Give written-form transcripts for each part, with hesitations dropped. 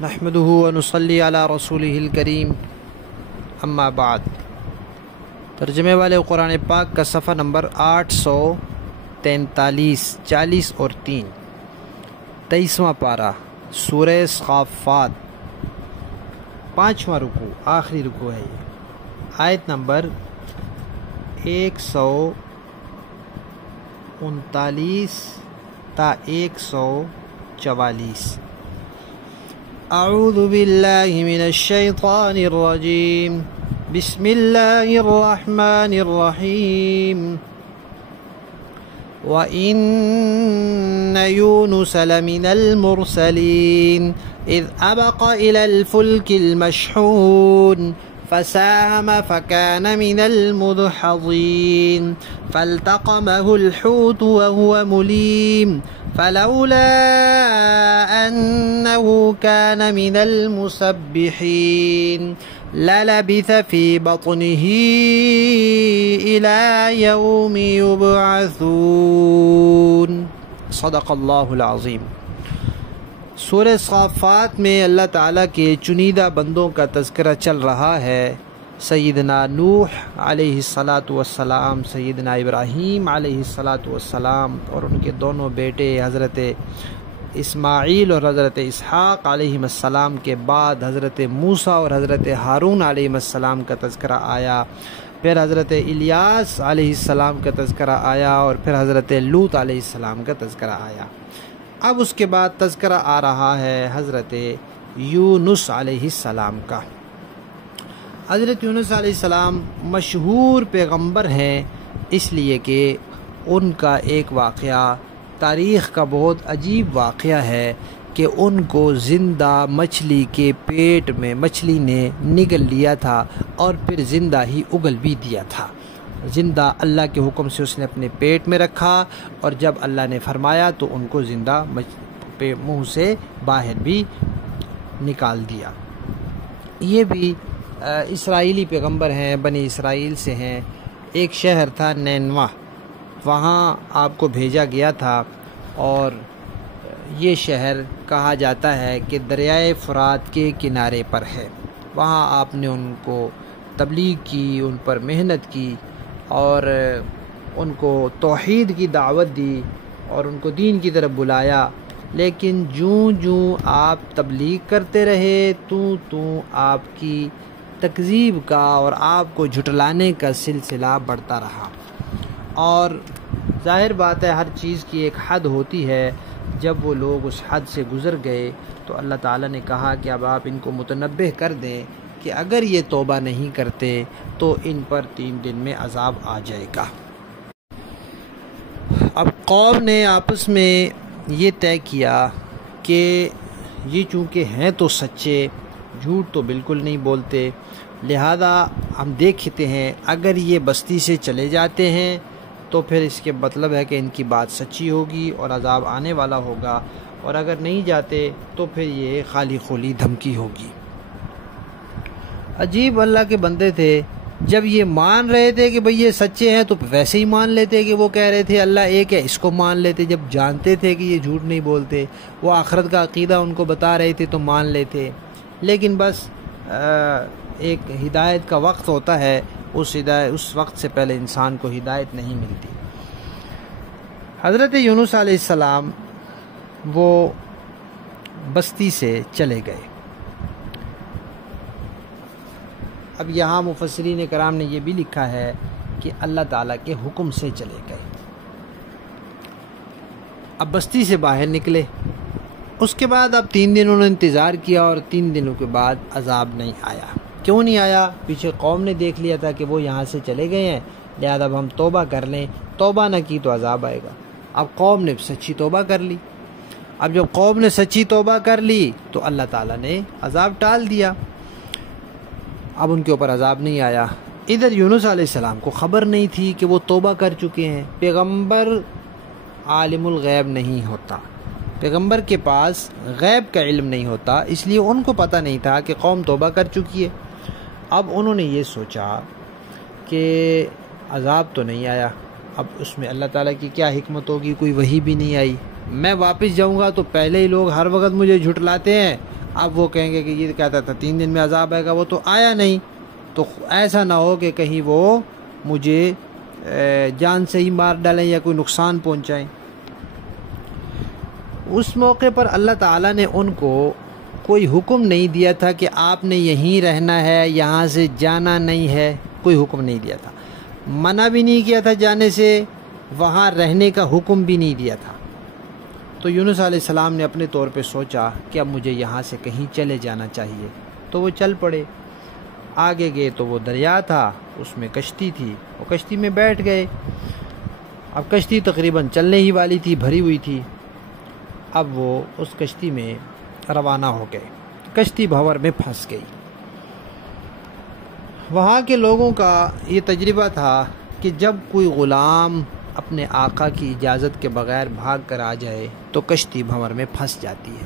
نحمده ونصلي علی رسولہ الکریم اما بعد۔ ترجمے والے قرآن پاک کا صفحہ نمبر 843 40 اور 3، 23واں پارہ سورہ صافات، 5واں رکوع، آخری رکوع ہے یہ، آیت نمبر 139 تا 144۔ اعوذ باللہ من الشیطان الرجیم، بسم اللہ الرحمن الرحیم۔ وَإِنَّ يُونُسَ لَمِنَ الْمُرْسَلِينَ إِذْ أَبَقَ إِلَى الْفُلْكِ الْمَشْحُونِ فَسَاهَمَ فَكَانَ مِنَ الْمُدْحَضِينَ فَالْتَقَمَهُ الْحُوتُ وَهُوَ مُلِيمٌ فَلَوْلَا أَنَّهُ كَانَ مِنَ الْمُسَبِّحِينَ لَلَبِثَ فِي بَطْنِهِ إِلَى يَوْمِ يُبْعَثُونَ۔ صدق اللہ العظیم۔ سورہ صافات میں اللہ تعالیٰ کے چنیدہ بندوں کا تذکرہ چل رہا ہے۔ سیدنا نوح علیہ السلام، سیدنا ابراہیم علیہ السلام اور ان کے دونوں بیٹے حضرت اسماعیل اور حضرت اسحاق علیہ السلام کے بعد حضرت موسیٰ اور حضرت ہارون علیہ السلام کا تذکرہ آیا، پھر حضرت الیاس علیہ السلام کا تذکرہ آیا، اور پھر حضرت لوط علیہ السلام کا تذکرہ آیا۔ اب اس کے بعد تذکرہ آ رہا ہے حضرت یونس علیہ السلام کا۔ حضرت یونس علیہ السلام مشہور پیغمبر ہیں، اس لیے کہ ان کا ایک واقعہ تاریخ کا بہت عجیب واقعہ ہے کہ ان کو زندہ مچھلی کے پیٹ میں مچھلی نے نگل لیا تھا اور پھر زندہ ہی اگل بھی دیا تھا۔ زندہ اللہ کے حکم سے اس نے اپنے پیٹ میں رکھا، اور جب اللہ نے فرمایا تو ان کو زندہ منہ سے باہر بھی نکال دیا۔ یہ بھی اسرائیلی پیغمبر ہیں، بنی اسرائیل سے ہیں۔ ایک شہر تھا نینوا، وہاں آپ کو بھیجا گیا تھا، اور یہ شہر کہا جاتا ہے کہ دریائے فرات کے کنارے پر ہے۔ وہاں آپ نے ان کو تبلیغ کی، ان پر محنت کی، اور ان کو توحید کی دعوت دی اور ان کو دین کی طرف بلایا، لیکن جوں آپ تبلیغ کرتے رہے تو آپ کی تکذیب کا اور آپ کو جھٹلانے کا سلسلہ بڑھتا رہا۔ اور ظاہر بات ہے، ہر چیز کی ایک حد ہوتی ہے۔ جب وہ لوگ اس حد سے گزر گئے تو اللہ تعالیٰ نے کہا کہ اب آپ ان کو متنبہ کر دیں کہ اگر یہ توبہ نہیں کرتے تو ان پر 3 دن میں عذاب آ جائے گا۔ اب قوم نے آپس میں یہ طے کیا کہ یہ چونکہ ہیں تو سچے، جھوٹ تو بالکل نہیں بولتے، لہذا ہم دیکھتے ہیں اگر یہ بستی سے چلے جاتے ہیں تو پھر اس کے مطلب ہے کہ ان کی بات سچی ہوگی اور عذاب آنے والا ہوگا، اور اگر نہیں جاتے تو پھر یہ خالی خولی دھمکی ہوگی۔ عجیب اللہ کے بندے تھے، جب یہ مان رہے تھے کہ بھئی یہ سچے ہیں تو ویسے ہی مان لیتے کہ وہ کہہ رہے تھے اللہ ایک ہے، اس کو مان لیتے۔ جب جانتے تھے کہ یہ جھوٹ نہیں بولتے، وہ آخرت کا عقیدہ ان کو بتا رہے تھے تو مان لیتے۔ لیکن بس ایک ہدایت کا وقت ہوتا ہے، اس وقت سے پہلے انسان کو ہدایت نہیں ملتی۔ حضرت یونس علیہ السلام وہ بستی سے چلے گئے۔ اب یہاں مفسرین کرام نے یہ بھی لکھا ہے کہ اللہ تعالیٰ کے حکم سے چلے گئے۔ اب بستی سے باہر نکلے، اس کے بعد اب 3 دن انہوں نے انتظار کیا، اور 3 دنوں کے بعد عذاب نہیں آیا۔ کیوں نہیں آیا؟ پیچھے قوم نے دیکھ لیا تھا کہ وہ یہاں سے چلے گئے ہیں، لہذا اب ہم توبہ کر لیں، توبہ نہ کی تو عذاب آئے گا۔ اب قوم نے سچی توبہ کر لی۔ اب جب قوم نے سچی توبہ کر لی تو اللہ تعالیٰ نے عذاب ٹال دیا، اب ان کے اوپر عذاب نہیں آیا۔ ادھر یونس علیہ السلام کو خبر نہیں تھی کہ وہ توبہ کر چکے ہیں۔ پیغمبر عالم الغیب نہیں ہوتا، پیغمبر کے پاس غیب کا علم نہیں ہوتا، اس لیے ان کو پتہ نہیں تھا کہ قوم توبہ کر چکی ہے۔ اب انہوں نے یہ سوچا کہ عذاب تو نہیں آیا، اب اس میں اللہ تعالیٰ کی کیا حکمت ہوگی، کوئی وحی بھی نہیں آئی، میں واپس جاؤں گا تو پہلے ہی لوگ ہر وقت مجھے جھٹلاتے ہیں، اب وہ کہیں گے کہ یہ کہتا تھا 3 دن میں عذاب آئے گا، وہ تو آیا نہیں، تو ایسا نہ ہو کہ کہیں وہ مجھے جان سے ہی مار ڈالیں یا کوئی نقصان پہنچائیں۔ اس موقع پر اللہ تعالیٰ نے ان کو کوئی حکم نہیں دیا تھا کہ آپ نے یہیں رہنا ہے، یہاں سے جانا نہیں ہے، کوئی حکم نہیں دیا تھا، منع بھی نہیں کیا تھا جانے سے، وہاں رہنے کا حکم بھی نہیں دیا تھا۔ تو یونس علیہ السلام نے اپنے طور پہ سوچا کہ اب مجھے یہاں سے کہیں چلے جانا چاہیے، تو وہ چل پڑے۔ آگے گئے تو وہ دریا تھا، اس میں کشتی تھی، وہ کشتی میں بیٹھ گئے۔ اب کشتی تقریباً چلنے ہی والی تھی، بھری ہوئی تھی۔ اب وہ اس کشتی میں روانہ ہو گئے، کشتی بھنور میں پھنس گئی۔ وہاں کے لوگوں کا یہ تجربہ تھا کہ جب کوئی غلام اپنے آقا کی اجازت کے بغیر بھاگ کر آ جائے تو کشتی بھنور میں پھنس جاتی ہے۔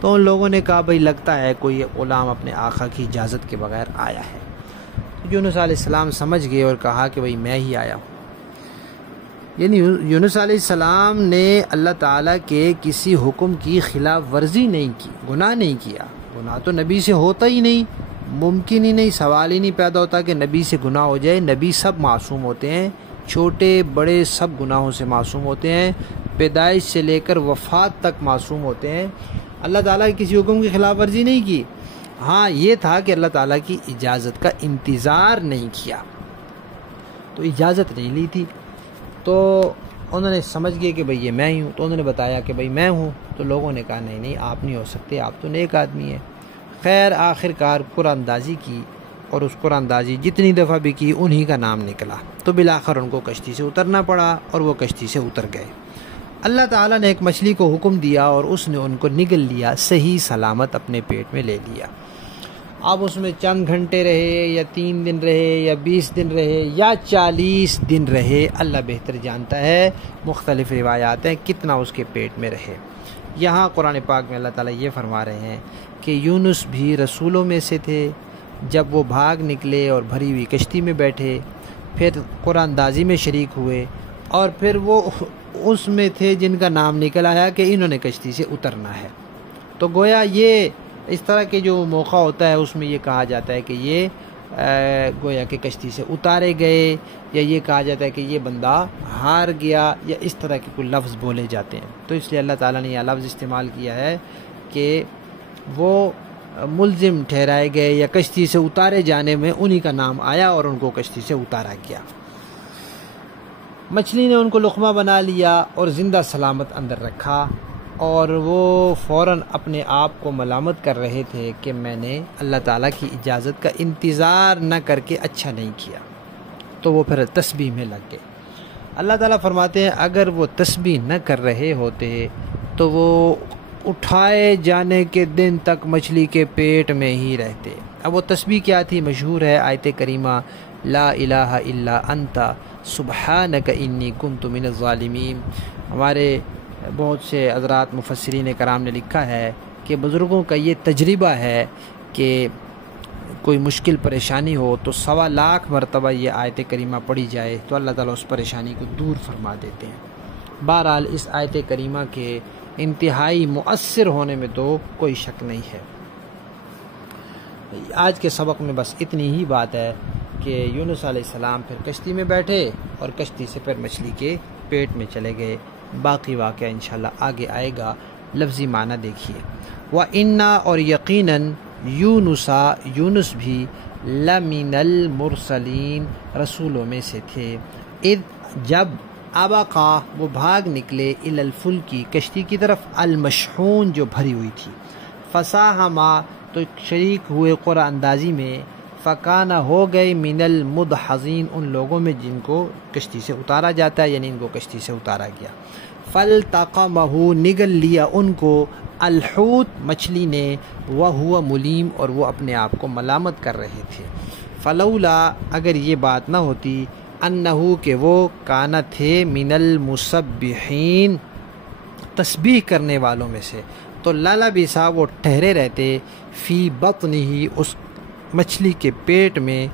تو ان لوگوں نے کہا بھئی لگتا ہے کوئی غلام اپنے آقا کی اجازت کے بغیر آیا ہے۔ یونس علیہ السلام سمجھ گئے اور کہا کہ بھئی میں ہی آیا ہوں۔ یعنی یونس علیہ السلام نے اللہ تعالیٰ کے کسی حکم کی خلاف ورزی نہیں کی، گناہ نہیں کیا۔ گناہ تو نبی سے ہوتا ہی نہیں، ممکن ہی نہیں، سوال ہی نہیں پیدا ہوتا کہ نبی سے گناہ ہو جائے۔ نبی سب معصوم ہوتے ہیں، چھوٹے بڑے سب گناہوں سے معصوم ہوتے ہیں، پیدائش سے لے کر وفات تک معصوم ہوتے ہیں۔ اللہ تعالیٰ کی کسی حکم کی خلاف ورزی نہیں کی۔ ہاں یہ تھا کہ اللہ تعالیٰ کی اجازت کا انتظار نہیں کیا، تو اجازت نہیں لی تھی۔ تو انہوں نے سمجھ گئے کہ بھئی یہ میں ہی ہوں، تو انہوں نے بتایا کہ بھئی میں ہوں۔ تو لوگوں نے کہا نہیں نہیں آپ نہیں ہو سکتے، آپ تو نیک آدمی ہیں۔ خیر آخر کار قرآن اندازی کی، اور اس قرآن اندازی جتنی دفعہ بھی کی انہی کا نام نکلا، تو بالآخر ان کو کشتی سے اترنا پڑا اور وہ کشتی سے اتر گئے۔ اللہ تعالیٰ نے ایک مچھلی کو حکم دیا اور اس نے ان کو نگل لیا، صحیح سلامت اپنے پیٹ میں لے لیا۔ اب اس میں چند گھنٹے رہے یا 3 دن رہے یا 20 دن رہے یا 40 دن رہے، اللہ بہتر جانتا ہے، مختلف روایات ہیں کتنا اس کے پیٹ میں رہے۔ یہاں قرآن پاک میں اللہ تعالیٰ یہ فرما رہے ہیں کہ یونس بھی رسولوں میں سے تھے۔ جب وہ بھاگ نکلے اور بھری ہوئی کشتی میں بیٹھے، پھر قرآن اندازی میں شریک ہوئے، اور پھر وہ اس میں تھے جن کا نام نکل آیا کہ انہوں نے کشتی سے اترنا ہے۔ تو گویا یہ اس طرح کے جو موقع ہوتا ہے اس میں یہ کہا جاتا ہے کہ یہ گویا کہ کشتی سے اتارے گئے، یا یہ کہا جاتا ہے کہ یہ بندہ ہار گیا، یا اس طرح کے کوئی لفظ بولے جاتے ہیں۔ تو اس لیے اللہ تعالیٰ نے یہ لفظ استعمال کیا ہے کہ وہ ملزم ٹھہرائے گئے یا کشتی سے اتارے جانے میں انہی کا نام آیا اور ان کو کشتی سے اتارا گیا۔ مچھلی نے ان کو لقمہ بنا لیا اور زندہ سلامت اندر رکھا، اور وہ فوراً اپنے آپ کو ملامت کر رہے تھے کہ میں نے اللہ تعالیٰ کی اجازت کا انتظار نہ کر کے اچھا نہیں کیا۔ تو وہ پھر تسبیح میں لگ گئے۔ اللہ تعالیٰ فرماتے ہیں اگر وہ تسبیح نہ کر رہے ہوتے تو وہ اٹھائے جانے کے دن تک مچھلی کے پیٹ میں ہی رہتے۔ اب وہ تسبیح کیا تھی؟ مشہور ہے آیت کریمہ لا الہ الا انت سبحانک انی کنت من الظالمین۔ ہمارے بہت سے حضرات مفسرین کرام نے لکھا ہے کہ بزرگوں کا یہ تجربہ ہے کہ کوئی مشکل پریشانی ہو تو 1.25 لاکھ مرتبہ یہ آیت کریمہ پڑھی جائے تو اللہ تعالیٰ اس پریشانی کو دور فرما دیتے ہیں۔ بہرحال اس آیت کریمہ کے انتہائی مؤثر ہونے میں تو کوئی شک نہیں ہے۔ آج کے سبق میں بس اتنی ہی بات ہے کہ یونس علیہ السلام پھر کشتی میں بیٹھے اور کشتی سے پھر مچھلی کے پیٹ میں چلے گئے۔ باقی واقعہ انشاءاللہ آگے آئے گا، لفظی معنی دیکھیے۔ وَإِنَّا اور یقیناً یونس بھی لَمِنَ الْمُرْسَلِينَ رسولوں میں سے تھے۔ اذ جب ابقا وہ بھاگ نکلے الی الفلکی کشتی کی طرف المشحون جو بھری ہوئی تھی، فساہما تو شریک ہوئے قرآن اندازی میں، فکانہ ہو گئے من المدحضین ان لوگوں میں جن کو کشتی سے اتارا جاتا ہے، یعنی ان کو کشتی سے اتارا گیا۔ فالتقمہ نگل لیا ان کو الحوت مچھلی نے، وہو ملیم اور وہ اپنے آپ کو ملامت کر رہے تھے۔ فلولا اگر یہ بات نہ ہوتی، انہو کہ وہ کانا تھے من المسبحین تسبیح کرنے والوں میں سے، تو للبثا وہ ٹھہرے رہتے فی بطنہ اس مچھلی کے پیٹ میں،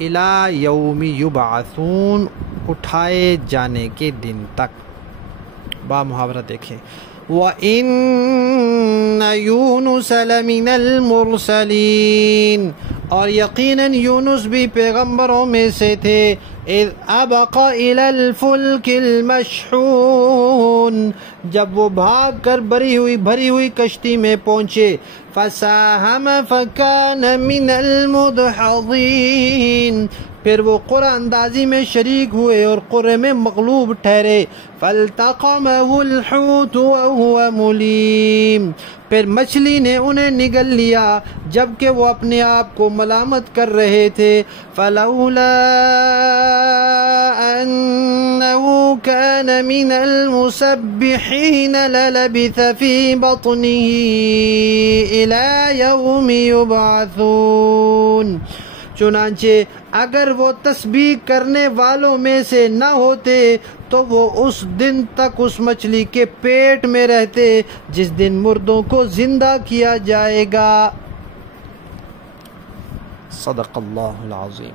الی یوم یبعثون اٹھائے جانے کے دن تک۔ با محاورہ دیکھیں، وَإِنَّ يُونُسَ لَمِنَ الْمُرْسَلِينَ، اور یقیناً یونس بھی پیغمبروں میں سے تھے۔ اِذْ أَبَقَ إِلَى الْفُلْكِ الْمَشْحُونِ، جب وہ بھاگ کر بھری ہوئی کشتی میں پہنچے۔ فَسَاهَمَ فَكَانَ مِنَ الْمُدْحَضِينَ، پھر وہ قرعہ اندازی میں شریک ہوئے اور قرعے میں مغلوب ٹھہرے۔ فَالْتَقَمَهُ الْحُوتُ وَهُوَ مُلِيمٌ، پھر مچھلی نے انہیں نگل لیا جبکہ وہ اپنے آپ کو ملامت کر رہے تھے۔ فَلَوْلَا أَنَّهُ كَانَ مِنَ الْمُسَبِّحِينَ لَلَبِثَ فِي بَطْنِهِ إِلَى يَوْمِ يُبْعَثُونَ، چنانچہ اگر وہ تسبیح کرنے والوں میں سے نہ ہوتے تو وہ اس دن تک اس مچھلی کے پیٹ میں رہتے جس دن مردوں کو زندہ کیا جائے گا۔ صدق اللہ العظیم۔